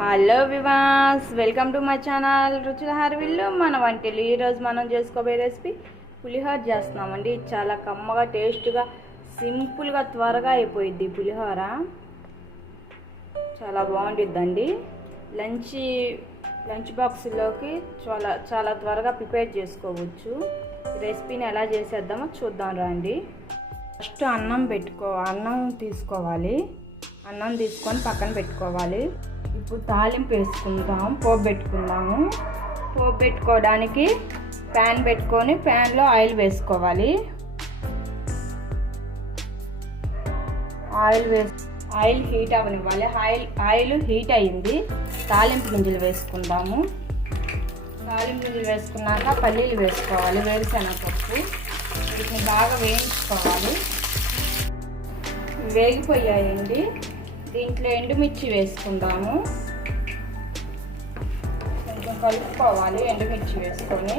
Hello వివాస్ welcome to my channel రుచుల హార్విల్లు మన వంటలు ఈరోజు మనం చేసుకోబోయే రెసిపీ పులిహోర చేస్తున్నామండి. చాలా కమ్మగా టేస్ట్గా సింపుల్గా త్వరగా అయిపోయిద్ది పులిహోర. చాలా బాగుంటుందండి లంచ్ లంచ్ బాక్స్లోకి చాలా చాలా త్వరగా ప్రిపేర్ చేసుకోవచ్చు. రెసిపీని ఎలా చేసేద్దామో చూద్దాం రండి. ఫస్ట్ అన్నం పెట్టుకో అన్నం తీసుకోవాలి. అన్నం తీసుకొని పక్కన పెట్టుకోవాలి. ఇప్పుడు తాలింపు వేసుకుందాం. పోపు పెట్టుకుందాము. పోపు పెట్టుకోవడానికి ప్యాన్ పెట్టుకొని ప్యాన్లో ఆయిల్ వేసుకోవాలి. ఆయిల్ వేసు ఆయిల్ హీట్ అవ్వనివ్వాలి. ఆయిల్ ఆయిల్ హీట్ అయ్యింది. తాలింపు గింజలు వేసుకుందాము. తాలింపు గింజలు వేసుకున్నాక పల్లీలు వేసుకోవాలి. వేరుశనగపప్పు వీటిని బాగా వేయించుకోవాలి. వేగిపోయాయండి. దీంట్లో ఎండుమిర్చి వేసుకుందాము. కొంచెం కలుపుకోవాలి ఎండుమిర్చి వేసుకొని.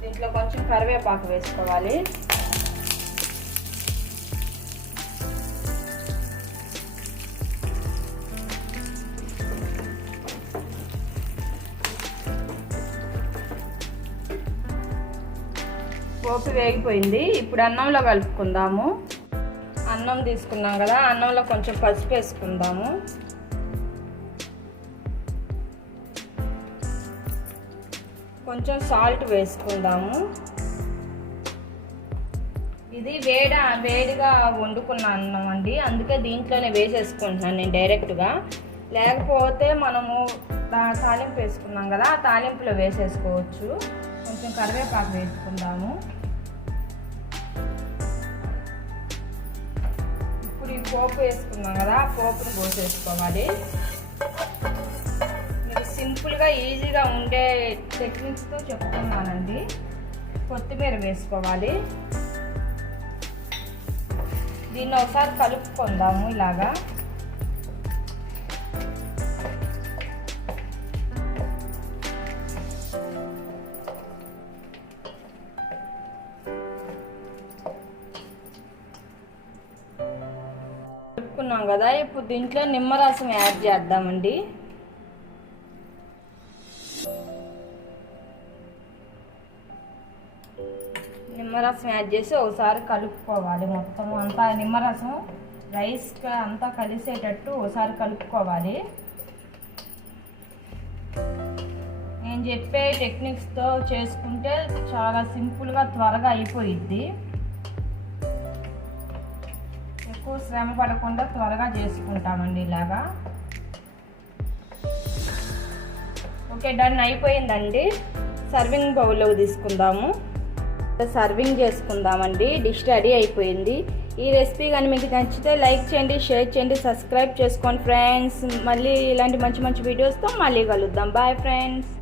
దీంట్లో కొంచెం కరివేపాకు వేసుకోవాలి. పోపు వేగిపోయింది. ఇప్పుడు అన్నంలో కలుపుకుందాము. అన్నం తీసుకున్నాం కదా అన్నంలో కొంచెం పసుపు వేసుకుందాము. కొంచెం సాల్ట్ వేసుకుందాము. ఇది వేడ వేడిగా వండుకున్న అన్నం అండి. అందుకే దీంట్లోనే వేసేసుకుంటున్నాను నేను డైరెక్ట్గా. లేకపోతే మనము తాలింపు వేసుకున్నాం కదా ఆ తాలింపులో వేసేసుకోవచ్చు. కొంచెం కరివేపాకు వేసుకుందాము. పోపు వేసుకున్నాం కదా ఆ పోపును పోసేసుకోవాలి. మీరు సింపుల్గా ఈజీగా ఉండే టెక్నిక్స్తో చెప్తున్నానండి. కొత్తిమీర వేసుకోవాలి. దీన్ని ఒకసారి కలుపుకుందాము ఇలాగా. చేసుకున్నాం కదా ఇప్పుడు దీంట్లో నిమ్మరసం యాడ్ చేద్దామండి. నిమ్మరసం యాడ్ చేసి ఒకసారి కలుపుకోవాలి మొత్తం అంతా. నిమ్మరసం రైస్ అంతా కలిసేటట్టు ఒకసారి కలుపుకోవాలి. నేను చెప్పే టెక్నిక్స్తో చేసుకుంటే చాలా సింపుల్గా త్వరగా అయిపోయిద్ది. ఎక్కువ శ్రమ పడకుండా త్వరగా చేసుకుంటామండి ఇలాగా. ఓకే డన్ అయిపోయిందండి. సర్వింగ్ బౌల్లో తీసుకుందాము. సర్వింగ్ చేసుకుందామండి. డిష్ రెడీ అయిపోయింది. ఈ రెసిపీ కానీ మీకు నచ్చితే లైక్ చేయండి షేర్ చేయండి సబ్స్క్రైబ్ చేసుకోండి ఫ్రెండ్స్. మళ్ళీ ఇలాంటి మంచి మంచి వీడియోస్తో మళ్ళీ కలుద్దాం. Bye friends.